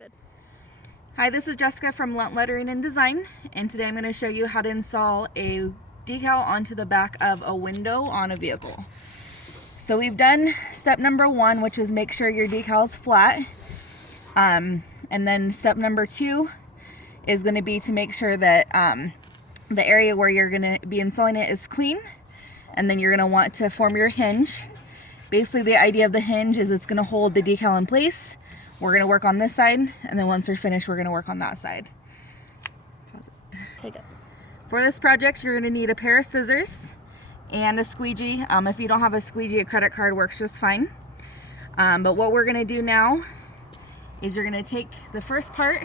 Good. Hi, this is Jessica from Lunt Lettering and Design, and today I'm going to show you how to install a decal onto the back of a window on a vehicle. So we've done step number 1, which is make sure your decal is flat, and then step number 2 is going to be to make sure that the area where you're going to be installing it is clean, and then you're going to want to form your hinge. Basically, the idea of the hinge is it's going to hold the decal in place. We're going to work on this side, and then once we're finished, we're going to work on that side. Okay, good. For this project, you're going to need a pair of scissors and a squeegee. If you don't have a squeegee, a credit card works just fine. But what we're going to do now is you're going to take the first part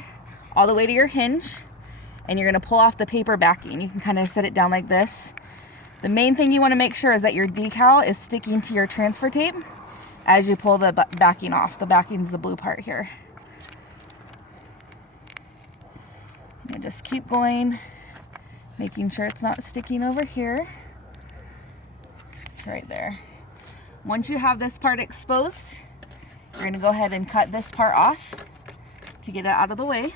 all the way to your hinge, and you're going to pull off the paper backing. You can kind of set it down like this. The main thing you want to make sure is that your decal is sticking to your transfer tape as you pull the backing off. The backing's the blue part here. And just keep going, making sure it's not sticking over here. Right there. Once you have this part exposed, you're going to go ahead and cut this part off to get it out of the way.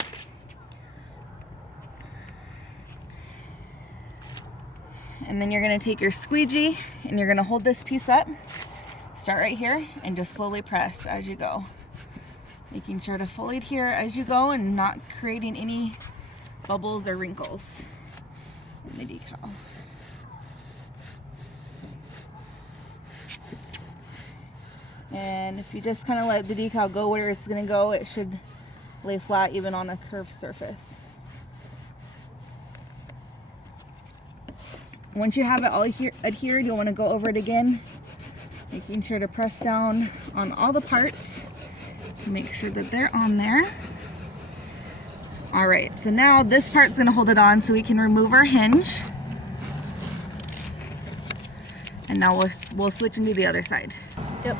And then you're going to take your squeegee and you're going to hold this piece up. Start right here and just slowly press as you go. Making sure to fully adhere as you go and not creating any bubbles or wrinkles in the decal. And if you just kind of let the decal go where it's going to go, it should lay flat even on a curved surface. Once you have it all adhered, you'll want to go over it again, making sure to press down on all the parts to make sure that they're on there. All right, so now this part's going to hold it on so we can remove our hinge. And now we'll switch and do the other side. Yep.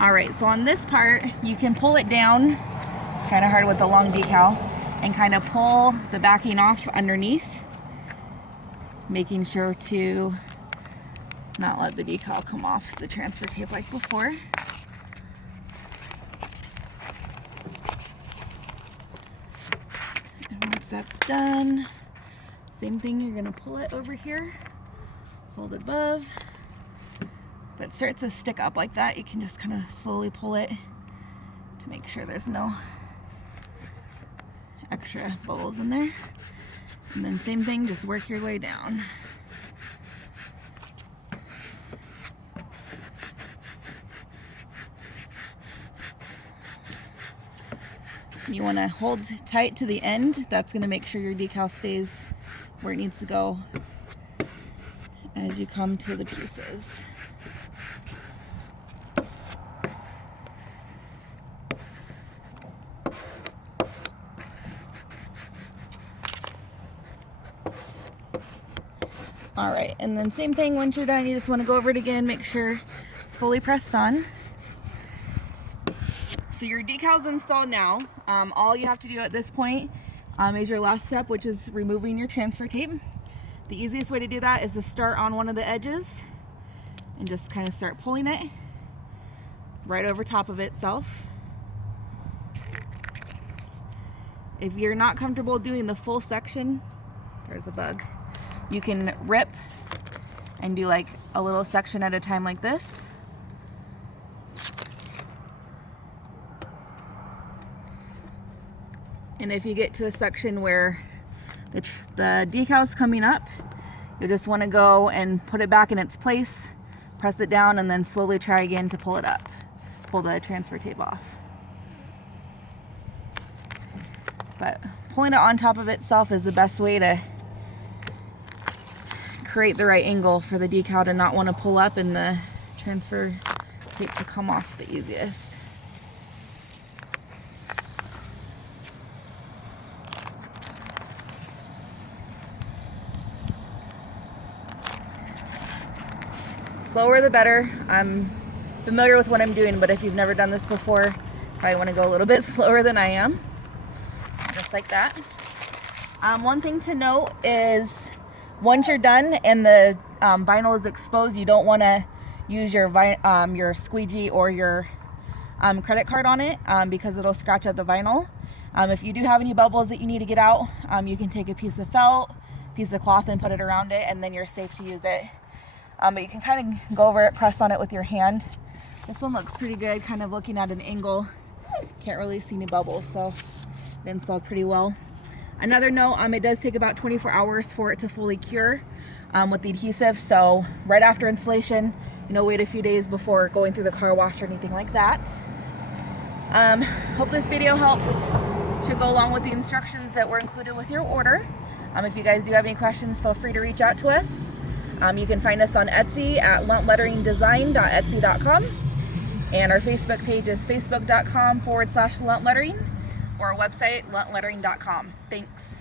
All right, so on this part, you can pull it down. It's kind of hard with the long decal, and kind of pull the backing off underneath, making sure to not let the decal come off the transfer tape like before. And once that's done, same thing, you're gonna pull it over here, hold it above. If it starts to stick up like that, you can just kind of slowly pull it to make sure there's no extra bubbles in there. And then same thing, just work your way down. You want to hold tight to the end. That's going to make sure your decal stays where it needs to go as you come to the pieces. All right, and then same thing, once you're done, you just want to go over it again, make sure it's fully pressed on. So your decal's installed now. All you have to do at this point is your last step, which is removing your transfer tape. The easiest way to do that is to start on one of the edges and just kind of start pulling it right over top of itself. If you're not comfortable doing the full section, there's a bug. You can rip and do like a little section at a time like this. And if you get to a section where the decal is coming up, you just want to go and put it back in its place, press it down, and then slowly try again to pull it up. Pull the transfer tape off. But pulling it on top of itself is the best way to create the right angle for the decal to not want to pull up and the transfer tape to come off the easiest. Slower the better. I'm familiar with what I'm doing, but if you've never done this before, you probably want to go a little bit slower than I am. Just like that. One thing to note is once you're done and the vinyl is exposed, you don't want to use your squeegee or your credit card on it because it'll scratch up the vinyl. If you do have any bubbles that you need to get out, you can take a piece of felt, piece of cloth, and put it around it, and then you're safe to use it. But you can kind of go over it, press on it with your hand. This one looks pretty good, kind of looking at an angle. Can't really see any bubbles, so it installed pretty well. Another note, it does take about 24 hours for it to fully cure with the adhesive. So right after installation, wait a few days before going through the car wash or anything like that. Hope this video helps. Should go along with the instructions that were included with your order. If you guys do have any questions, feel free to reach out to us. You can find us on Etsy at luntletteringdesign.etsy.com, and our Facebook page is facebook.com/luntlettering, or our website luntlettering.com. Thanks.